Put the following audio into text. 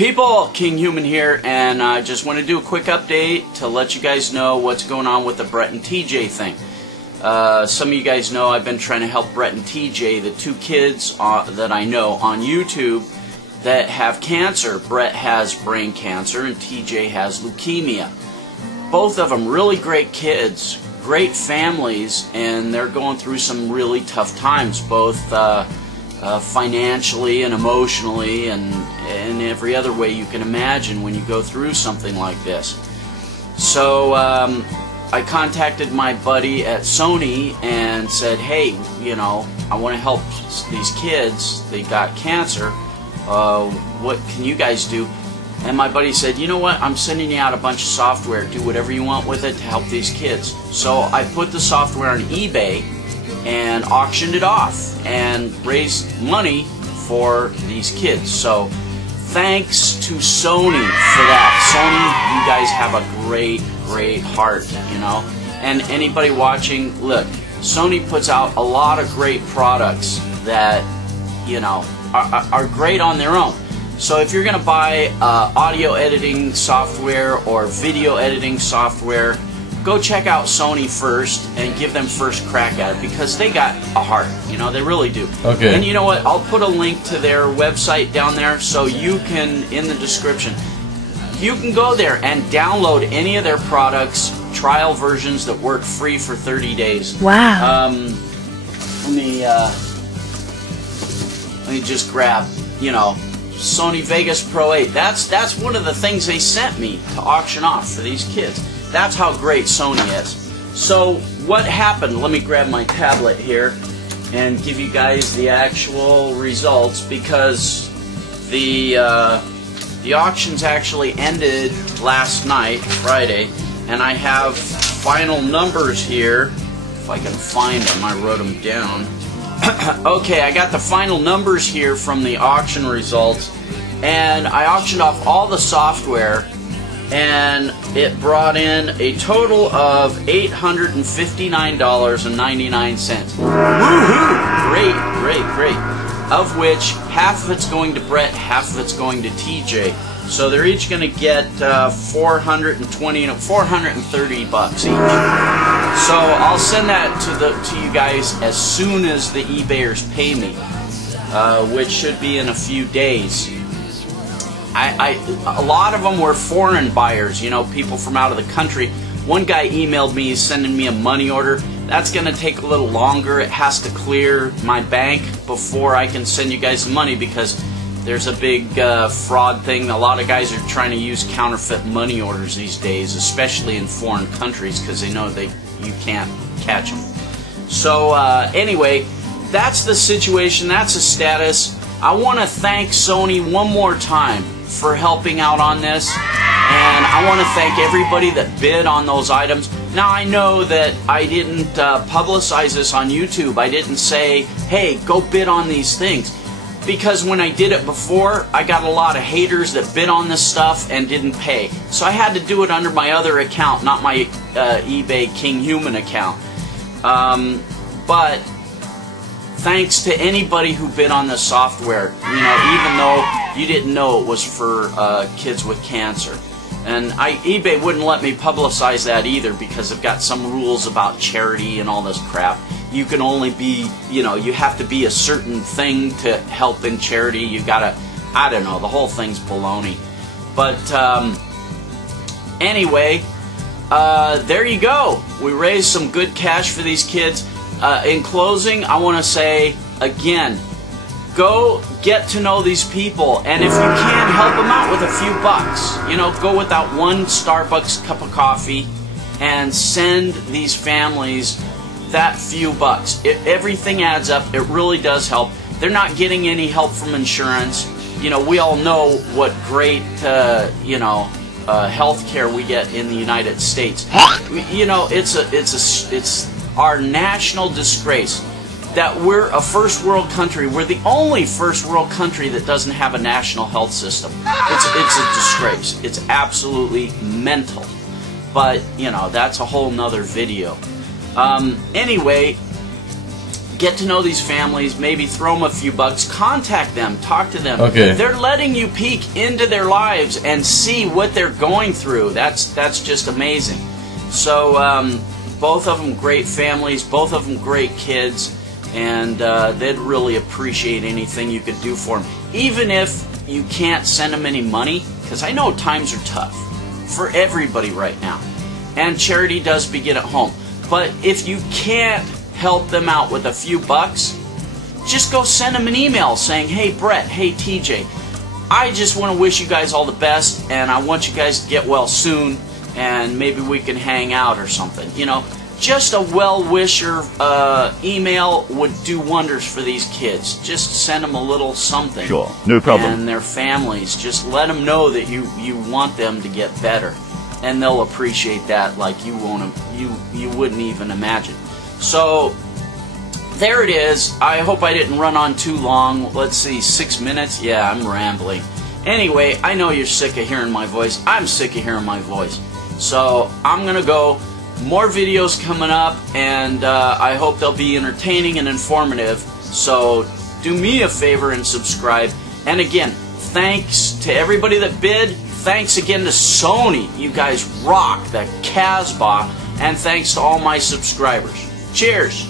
People, Kinghuman here, and I just want to do a quick update to let you guys know what's going on with the Brett and TJ thing. Some of you guys know I've been trying to help Brett and TJ, the two kids that I know on YouTube that have cancer. Brett has brain cancer and TJ has leukemia. Both of them really great kids, great families, and they're going through some really tough times, both financially and emotionally and in every other way you can imagine when you go through something like this. So I contacted my buddy at Sony and said, hey, you know, I want to help these kids. They got cancer. What can you guys do? And my buddy said, you know what, I'm sending you out a bunch of software. Do whatever you want with it to help these kids. So I put the software on eBay and auctioned it off and raised money for these kids. So thanks to Sony for that. Sony, you guys have a great heart, you know. And anybody watching, look, Sony puts out a lot of great products that, you know, are great on their own. So if you're going to buy audio editing software or video editing software, go check out Sony first and give them first crack at it, because they got a heart, you know, they really do. Okay. And you know what, I'll put a link to their website down there so you can, in the description, you can go there and download any of their products, trial versions that work free for 30 days. Wow. Let me just grab, you know, Sony Vegas Pro 8. That's one of the things they sent me to auction off for these kids. That's how great Sony is. So what happened? Let me grab my tablet here and give you guys the actual results, because the auctions actually ended last night, Friday, and I have final numbers here. If I can find them, I wrote them down. Okay, I got the final numbers here from the auction results, and I auctioned off all the software, and it brought in a total of $859.99. Woohoo! Great. Of which half of it's going to Brett, half of it's going to TJ. So they're each going to get $430 each. So I'll send that to you guys as soon as the eBayers pay me, which should be in a few days. A lot of them were foreign buyers, you know, people from out of the country. One guy emailed me, he's sending me a money order. That's going to take a little longer. It has to clear my bank before I can send you guys the money, because there's a big fraud thing. A lot of guys are trying to use counterfeit money orders these days, especially in foreign countries, because they know you can't catch them. So anyway, that's the situation, that's the status. I want to thank Sony one more time for helping out on this, and I want to thank everybody that bid on those items. Now I know that I didn't publicize this on YouTube. I didn't say, hey, go bid on these things, because when I did it before, I got a lot of haters that bid on this stuff and didn't pay. So I had to do it under my other account, not my eBay Kinghuman account. But thanks to anybody who bid on this software, you know, even though you didn't know it was for kids with cancer. And eBay wouldn't let me publicize that either, because they've got some rules about charity and all this crap. You can only be, you know, you have to be a certain thing to help in charity. You gotta, I don't know, the whole thing's baloney. But anyway, there you go. We raised some good cash for these kids. In closing, I want to say, again, go get to know these people, and if you can, help them out with a few bucks. You know, go with that one Starbucks cup of coffee and send these families that few bucks. Everything adds up. It really does help. They're not getting any help from insurance. You know, we all know what great, you know, health care we get in the United States. You know, it's our national disgrace that we're a first world country. We're the only first world country that doesn't have a national health system. It's a disgrace. It's absolutely mental. But, you know, that's a whole nother video. Anyway, get to know these families, maybe throw them a few bucks, contact them, talk to them. Okay. They're letting you peek into their lives and see what they're going through. That's just amazing. So both of them great families, both of them great kids, and they'd really appreciate anything you could do for them. Even if you can't send them any money, because I know times are tough for everybody right now, and charity does begin at home. But if you can't help them out with a few bucks, just go send them an email saying, hey Brett, hey TJ, I just want to wish you guys all the best, and I want you guys to get well soon, and maybe we can hang out or something. You know, just a well-wisher email would do wonders for these kids. Just send them a little something. Sure, no problem. And their families, just let them know that you want them to get better, and they'll appreciate that like you wouldn't even imagine. So there it is. I hope I didn't run on too long. Let's see, 6 minutes? Yeah, I'm rambling. Anyway, I know you're sick of hearing my voice. I'm sick of hearing my voice. So I'm going to go. More videos coming up, and I hope they'll be entertaining and informative. So do me a favor and subscribe. And again, thanks to everybody that bid. Thanks again to Sony. You guys rock the Casbah. And thanks to all my subscribers. Cheers.